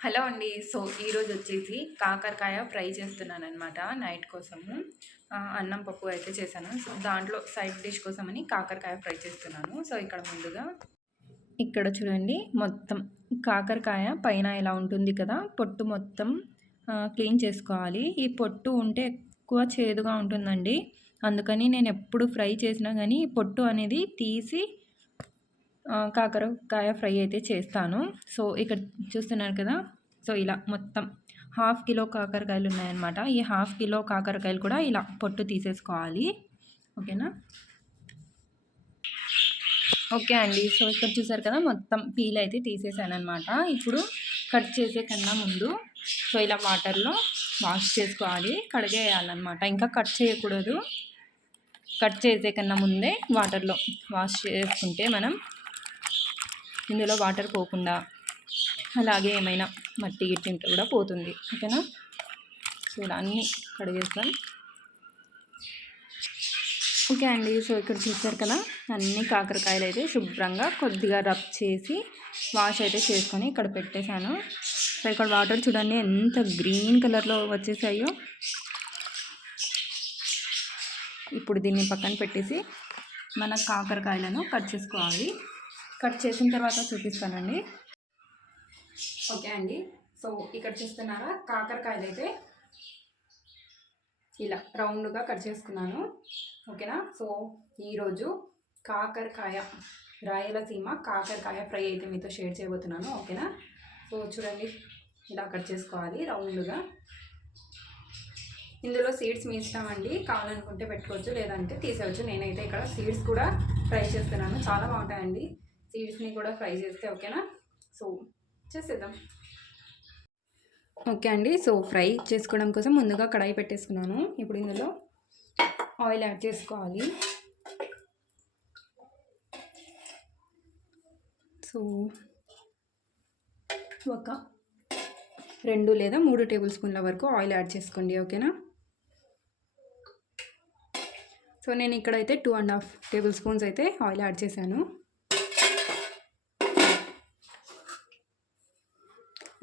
Hello అండి. So, ఈరోజు వచ్చేసి కాకరకాయ ఫ్రై చేస్తున్నాననమాట నైట్ కోసము. అన్నం, పప్పు అయితే చేశాను. సో, దాంట్లో సైడ్ డిష్ కోసమని కాకరకాయ ఫ్రై చేస్తున్నాను. సో, ఇక్కడ చూడండి మొత్తం కాకరకాయ పైన ఇలా ఉంటుంది కదా! పొట్టు మొత్తం క్లీన్ చేసుకోవాలి. ఈ పొట్టు ఉంటే ఎక్కువ చేదుగా ఉంటుందండి. అందుకని నేను ఎప్పుడు ఫ్రై చేసినా గానీ పొట్టు అనేది తీసి కాకరకాయ ఫ్రై అయితే చేస్తాను. సో, ఇక్కడ చూస్తున్నారు కదా! సో, ఇలా మొత్తం హాఫ్ కిలో కాకరకాయలు ఉన్నాయన్నమాట. ఈ హాఫ్ కిలో కాకరకాయలు కూడా ఇలా పొట్టు తీసేసుకోవాలి. ఓకేనా? ఓకే అండి. సో, ఇక్కడ చూసారు కదా! మొత్తం పీల్ అయితే తీసేసాననమాట. ఇప్పుడు కట్ చేసే కన్నా ముందు సో, ఇలా వాటర్‌లో వాష్ చేసుకోవాలి. కడిగేయాలన్నమాట. ఇంకా కట్ చేయకూడదు. కట్ చేసే కన్నా ముందే వాటర్‌లో వాష్ చేసుకుంటే మనం ఇందులో వాటర్ పోకుండా అలాగే ఏమైనా మట్టి గిట్టి ఉంటే కూడా పోతుంది. ఓకేనా? సో, ఇలా అన్నీ కడిగేస్తాం. ఓకే అండి. సో, ఇక్కడ చూసారు కదా! అన్ని కాకరకాయలు అయితే శుభ్రంగా కొద్దిగా రబ్ చేసి వాష్ అయితే చేసుకొని ఇక్కడ పెట్టేశాను. సో, ఇక్కడ వాటర్ చూడండి ఎంత గ్రీన్ కలర్లో వచ్చేసాయో. ఇప్పుడు దీన్ని పక్కన పెట్టేసి మన కాకరకాయలను కట్ చేసుకోవాలి. కట్ చేసిన తర్వాత చూపిస్తానండి. ఓకే అండి. సో, ఇక్కడ చూస్తున్నారా కాకరకాయలు అయితే ఇలా రౌండ్గా కట్ చేసుకున్నాను. ఓకేనా? సో, ఈరోజు కాకరకాయ రాయలసీమ కాకరకాయ ఫ్రై అయితే మీతో షేర్ చేయబోతున్నాను. ఓకేనా? సో, చూడండి ఇలా కట్ చేసుకోవాలి రౌండ్గా. ఇందులో సీడ్స్ మీ ఇష్టం అండి. కావాలనుకుంటే పెట్టుకోవచ్చు, లేదంటే తీసేయచ్చు. నేనైతే ఇక్కడ సీడ్స్ కూడా ఫ్రై చేస్తున్నాను. చాలా బాగుంటాయండి సీడ్స్ని కూడా ఫ్రై చేస్తే. ఓకేనా? సో, చేసేద్దాం. ఓకే అండి. సో, ఫ్రై చేసుకోవడం కోసం ముందుగా కడాయి పెట్టేసుకున్నాను. ఇప్పుడు ఇందులో ఆయిల్ యాడ్ చేసుకోవాలి. సో, ఒక 2 లేదా 3 టేబుల్ స్పూన్ల వరకు ఆయిల్ యాడ్ చేసుకోండి. ఓకేనా? సో, నేను ఇక్కడైతే 2.5 టేబుల్ స్పూన్స్ అయితే ఆయిల్ యాడ్ చేశాను.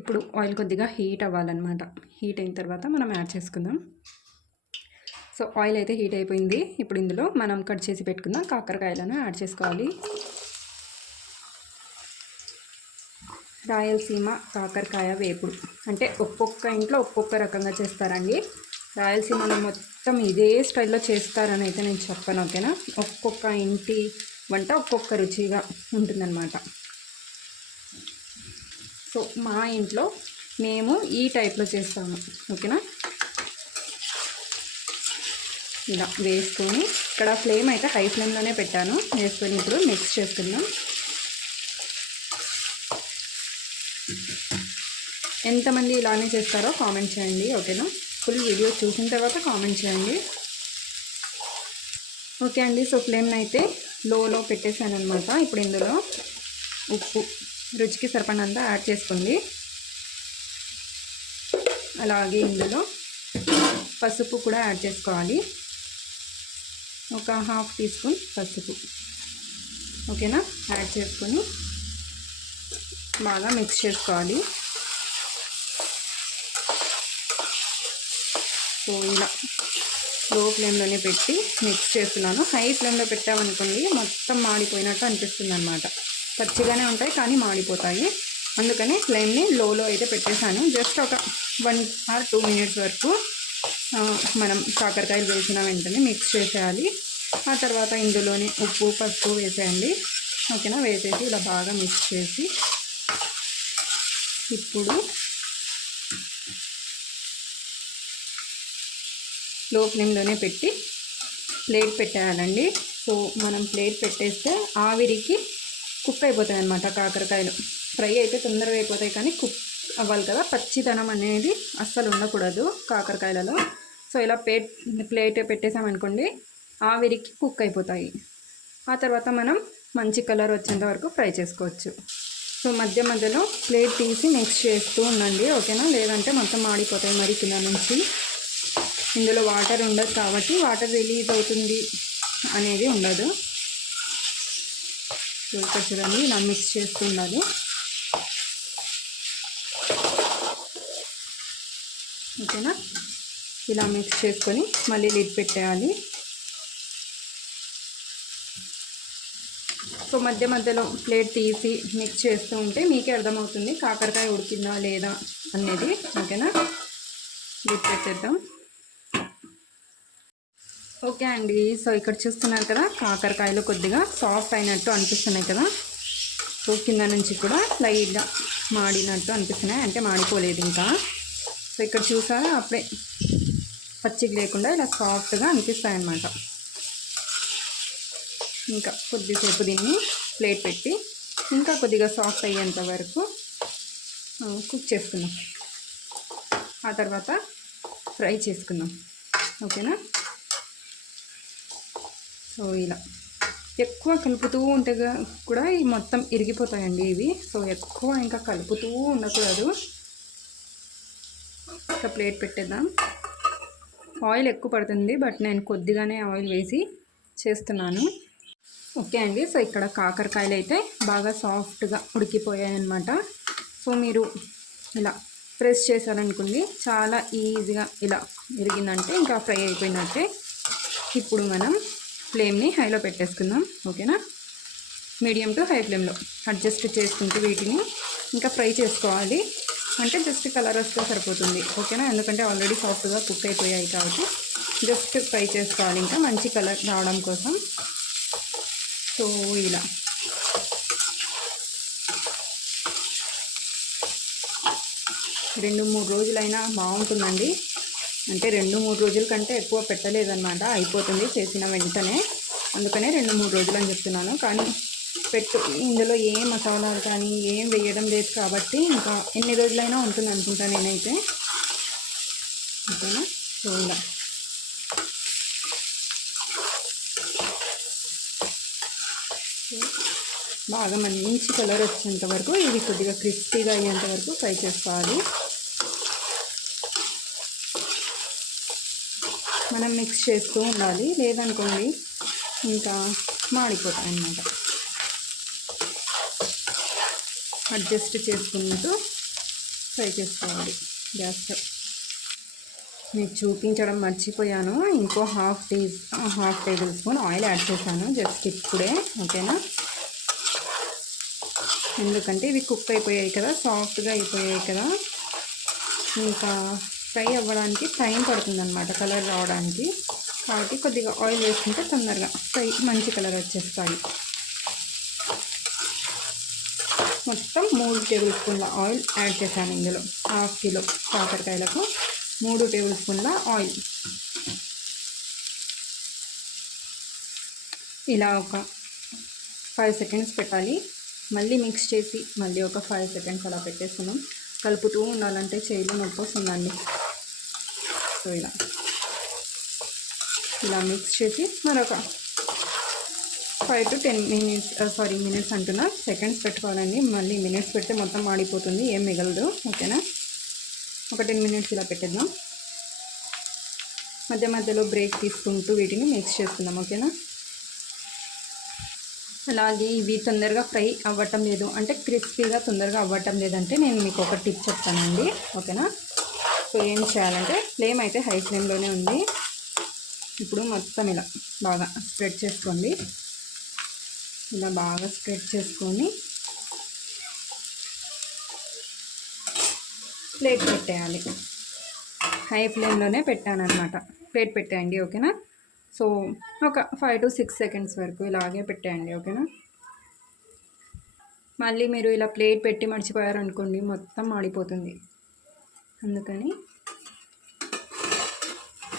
ఇప్పుడు ఆయిల్ కొద్దిగా హీట్ అవ్వాలన్నమాట. హీట్ అయిన తర్వాత మనం యాడ్ చేసుకుందాం. సో, ఆయిల్ అయితే హీట్ అయిపోయింది. ఇప్పుడు ఇందులో మనం కట్ చేసి పెట్టుకున్న కాకరకాయలను యాడ్ చేసుకోవాలి. రాయలసీమ కాకరకాయ వేపుడు అంటే ఒక్కొక్క ఇంట్లో ఒక్కొక్క రకంగా చేస్తారండి. రాయలసీమలో మొత్తం ఇదే స్టైల్లో చేస్తారని అయితే నేను చెప్పను. ఓకేనా? ఒక్కొక్క ఇంటి వంట ఒక్కొక్క రుచిగా ఉంటుందన్నమాట. సో, మా ఇంట్లో మేము ఈ టైప్లో చేస్తాము. ఓకేనా? ఇలా వేసుకొని ఇక్కడ ఫ్లేమ్ అయితే హై ఫ్లేమ్లోనే పెట్టాను. వేసుకొని ఇప్పుడు మిక్స్ చేసుకుందాం. ఎంతమంది ఇలానే చేస్తారో కామెంట్ చేయండి. ఓకేనా? ఫుల్ వీడియో చూసిన తర్వాత కామెంట్ చేయండి. ఓకే అండి. సో, ఫ్లేమ్ని అయితే లోలో పెట్టేశాను అనమాట. ఇప్పుడు ఇందులో ఉప్పు రుచికి సరిపడినంత యాడ్ చేసుకోండి. అలాగే ఇందులో పసుపు కూడా యాడ్ చేసుకోవాలి. ఒక 1/2 టీ స్పూన్ పసుపు. ఓకేనా? యాడ్ చేసుకొని బాగా మిక్స్ చేసుకోవాలి. సో, ఇలా లో ఫ్లేమ్లోనే పెట్టి మిక్స్ చేస్తున్నాను. హై ఫ్లేమ్లో పెట్టామనుకోండి మొత్తం మాడిపోయినట్టు అనిపిస్తుంది అనమాట. పచ్చిగానే ఉంటాయి కానీ మాడిపోతాయి. అందుకని ఫ్లేమ్ని లోలో అయితే పెట్టేశాను. జస్ట్ ఒక 1 or 2 మినిట్స్ వరకు మనం కాకరకాయలు వేసిన వెంటనే మిక్స్ చేసేయాలి. ఆ తర్వాత ఇందులోనే ఉప్పు, పసుపు వేసేయండి. ఓకేనా? వేసేసి ఇలా బాగా మిక్స్ చేసి ఇప్పుడు లో ఫ్లేమ్లోనే పెట్టి ప్లేట్ పెట్టేయాలండి. సో, మనం ప్లేట్ పెట్టేస్తే ఆవిరికి కుక్ అయిపోతాయి అన్నమాట కాకరకాయలు. ఫ్రై అయితే తొందరగా అయిపోతాయి కానీ కుక్ అవ్వాలి కదా. పచ్చితనం అనేది అస్సలు ఉండకూడదు కాకరకాయలలో. సో, ఇలా ప్లేట్ పెట్టేసామనుకోండి ఆవిరికి కుక్ అయిపోతాయి. ఆ తర్వాత మనం మంచి కలర్ వచ్చేంత వరకు ఫ్రై చేసుకోవచ్చు. సో, మధ్య మధ్యలో ప్లేట్ తీసి మిక్స్ చేస్తూ ఉండండి. ఓకేనా? లేదంటే మొత్తం మాడిపోతాయి మరి కింద నుంచి. ఇందులో వాటర్ ఉండదు కాబట్టి వాటర్ రిలీజ్ అవుతుంది అనేది ఉండదు. ఇక్కడ చూడండి ఇలా మిక్స్ చేస్తూ ఉండాలి. ఓకేనా. ఇలా మిక్స్ చేసుకొని మళ్ళీ లిడ్ పెట్టేయాలి. సో మధ్య మధ్యలో ప్లేట్ తీసి మిక్స్ చేస్తూ ఉంటే మీకే అర్థమవుతుంది కాకరకాయ ఉడికిందా లేదా అనేది. ఓకేనా, లిడ్ పెట్టేద్దాం. ఓకే అండి, సో ఇక్కడ చూస్తున్నారు కదా కాకరకాయలు కొద్దిగా సాఫ్ట్ అయినట్టు అనిపిస్తున్నాయి కదా. సో కింద నుంచి కూడా లైట్గా మాడినట్టు అనిపిస్తున్నాయి, అంటే మాడిపోలేదు ఇంకా. సో ఇక్కడ చూసారా అప్పుడే పచ్చిగా లేకుండా ఇలా సాఫ్ట్గా అనిపిస్తాయి అన్నమాట. ఇంకా కొద్దిసేపు దీన్ని ప్లేట్ పెట్టి ఇంకా కొద్దిగా సాఫ్ట్ అయ్యేంత వరకు కుక్ చేసుకుందాం. ఆ తర్వాత ఫ్రై చేసుకుందాం. ఓకేనా. సో ఇలా ఎక్కువ కలుపుతూ ఉంటే కూడా ఇవి మొత్తం ఇరిగిపోతాయండి ఇవి. సో ఎక్కువ ఇంకా కలుపుతూ ఉండకూడదు. ఇంకా ప్లేట్ పెట్టేద్దాం. ఆయిల్ ఎక్కువ పడుతుంది, బట్ నేను కొద్దిగానే ఆయిల్ వేసి చేస్తున్నాను. ఓకే అండి, సో ఇక్కడ కాకరకాయలు అయితే బాగా సాఫ్ట్గా ఉడికిపోయాయి అన్నమాట. సో మీరు ఇలా ప్రెస్ చేశారనుకోండి చాలా ఈజీగా ఇలా ఇరిగిందంటే ఇంకా ఫ్రై అయిపోయినట్టే. ఇప్పుడు మనం ఫ్లేమ్ని హైలో పెట్టేసుకుందాం. ఓకేనా. మీడియం టు హై ఫ్లేమ్లో అడ్జస్ట్ చేసుకుంటూ వీటిని ఇంకా ఫ్రై చేసుకోవాలి. అంటే జస్ట్ కలర్ వస్తే సరిపోతుంది. ఓకేనా, ఎందుకంటే ఆల్రెడీ సాఫ్ట్గా కుక్ అయిపోయాయి కాబట్టి జస్ట్ ఫ్రై చేసుకోవాలి ఇంకా మంచి కలర్ రావడం కోసం. సో ఇలా 2-3 రోజులైనా బాగుంటుందండి. అంటే 2-3 రోజుల కంటే ఎక్కువ పెట్టలేదన్నమాట, అయిపోతుంది చేసిన వెంటనే. అందుకనే 2-3 రోజులు అని చెప్తున్నాను. కానీ ఇందులో ఏ మసాలాలు కానీ ఏం వేయడం లేదు కాబట్టి ఇంకా ఎన్ని రోజులైనా ఉంటుంది అనుకుంటా నేనైతే. ఓకేనా. సో ఇలా బాగా మంచి కలర్ వచ్చేంత వరకు ఇవి కొద్దిగా క్రిస్పీగా అయ్యేంత వరకు ఫ్రై చేసుకోవాలి. మనం మిక్స్ చేస్తూ ఉండాలి, లేదనుకోండి ఇంకా మాడిపోతాయి అన్నమాట. అడ్జస్ట్ చేసుకుంటూ ఫ్రై చేసుకోవాలి గ్యాస్లో. మీకు చూపించడం మర్చిపోయాను, ఇంకో half table spoon oil add చేశాను జస్ట్ ఇప్పుడే. ఓకేనా, ఎందుకంటే ఇవి కుక్ అయిపోయాయి కదా, సాఫ్ట్గా అయిపోయాయి కదా, ఇంకా ఫ్రై అవ్వడానికి టైం పడుతుంది అన్నమాట కలర్ రావడానికి. కాబట్టి కొద్దిగా ఆయిల్ వేసుకుంటే తొందరగా ఫ్రై మంచి కలర్ వచ్చేస్తాయి. మొత్తం 3 టేబుల్ స్పూన్ల ఆయిల్ యాడ్ చేశాను ఇందులో. హాఫ్ కిలో కాకరకాయలకు 3 టేబుల్ స్పూన్ల ఆయిల్. ఇలా ఒక 5 సెకండ్స్ పెట్టాలి. మళ్ళీ మిక్స్ చేసి మళ్ళీ ఒక 5 సెకండ్స్ అలా పెట్టేస్తున్నాం. కలుపుతూ ఉండాలంటే చేయిలో నొప్పి వస్తుందండి. సో ఇలా మిక్స్ చేసి మరొక 5 to 10 మినిట్స్ అంటున్నా, సెకండ్స్ పెట్టుకోవాలండి. మళ్ళీ మినిట్స్ పెడితే మొత్తం మాడిపోతుంది, ఏం మిగలదు. ఓకేనా, ఒక 10 మినిట్స్ ఇలా పెట్టేద్దాం. మధ్య మధ్యలో బ్రేక్ తీసుకుంటూ వీటిని మిక్స్ చేసుకుందాం. ఓకేనా. అలాగే ఇవి తొందరగా ఫ్రై అవ్వటం లేదు అంటే క్రిస్పీగా తొందరగా అవ్వటం లేదంటే నేను మీకు ఒక టిప్ చెప్తానండి. ఓకేనా. సో ఏం చేయాలంటే ఫ్లేమ్ అయితే హై ఫ్లేమ్లోనే ఉంది. ఇప్పుడు మొత్తం ఇలా బాగా స్ప్రెడ్ చేసుకోండి. ఇలా బాగా స్ప్రెడ్ చేసుకొని ప్లేట్ పెట్టేయాలి. హై ఫ్లేమ్లోనే పెట్టాను అనమాట. ప్లేట్ పెట్టేయండి. ఓకేనా. సో ఒక 5 to 6 సెకండ్స్ వరకు ఇలాగే పెట్టేయండి. ఓకేనా. మళ్ళీ మీరు ఇలా ప్లేట్ పెట్టి మర్చిపోయారనుకోండి మొత్తం మాడిపోతుంది. అందుకని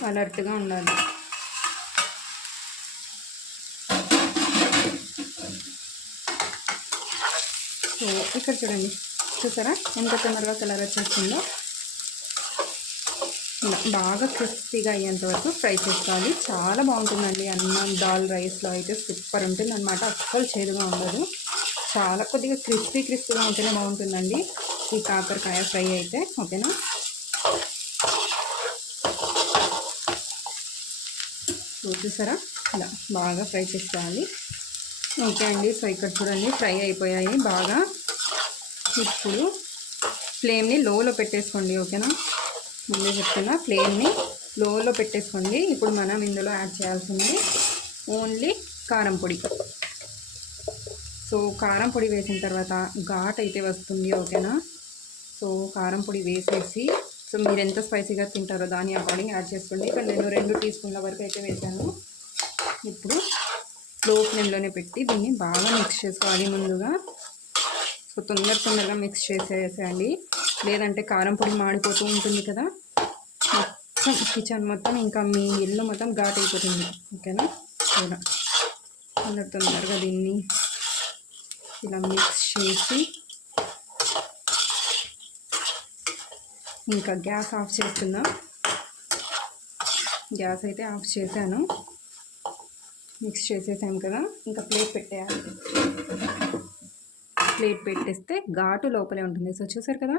అలర్ట్గా ఉండాలి. సో ఇక్కడ చూడండి, చూసారా ఎంత తొందరగా కలర్ వచ్చేస్తుందో. బాగా క్రిస్పీగా అయ్యేంత వరకు ఫ్రై చేసుకోవాలి. చాలా బాగుంటుందండి. అన్నం దాల్ రైస్లో అయితే సూపర్ ఉంటుంది అనమాట. అస్సలు చేదుగా ఉండదు. చాలా కొద్దిగా క్రిస్పీగా ఉంటేనే బాగుంటుందండి ఈ కాకరకాయ ఫ్రై అయితే. ఓకేనా. చూసారా ఇలా బాగా ఫ్రై చేసుకోవాలి. ఓకే అండి. సో ఇక్కడ చూడండి ఫ్రై అయిపోయాయి బాగా. ఇప్పుడు ఫ్లేమ్ని లోలో పెట్టేసుకోండి. ఓకేనా. ముందే చెప్తున్నా, ఫ్లేమ్ని లోలో పెట్టేసుకోండి. ఇప్పుడు మనం ఇందులో యాడ్ చేయాల్సింది ఓన్లీ కారం పొడి. సో కారం పొడి వేసిన తర్వాత ఘాట్ అయితే వస్తుంది, ఓకేనా. సో కారం పొడి వేసేసి, సో మీరు ఎంత స్పైసీగా తింటారో దాని అకార్డింగ్ యాడ్ చేసుకోండి. ఇక్కడ నేను 2 టీ స్పూన్ల వరకు అయితే వేసాను. ఇప్పుడు లో ఫ్లేమ్లోనే పెట్టి దీన్ని బాగా మిక్స్ చేసుకోవాలి ముందుగా. సో తొందరగా మిక్స్ చేసేసేయండి, లేదంటే కారం పొడి మాడిపోతూ ఉంటుంది కదా. మొత్తం కిచెన్ మొత్తం, ఇంకా మీ ఇల్లు మొత్తం ఘాట్ అయిపోతుంది, ఓకేనా. ఇలా తొందరగా దీన్ని ఇలా మిక్స్ చేసి ఇంకా గ్యాస్ ఆఫ్ చేస్తున్నా. గ్యాస్ అయితే ఆఫ్ చేశాను. మిక్స్ చేసేసాం కదా, ఇంకా ప్లేట్ పెట్టేయాలి. ప్లేట్ పెట్టేస్తే ఘాటు లోపలే ఉంటుంది. సో చూసారు కదా,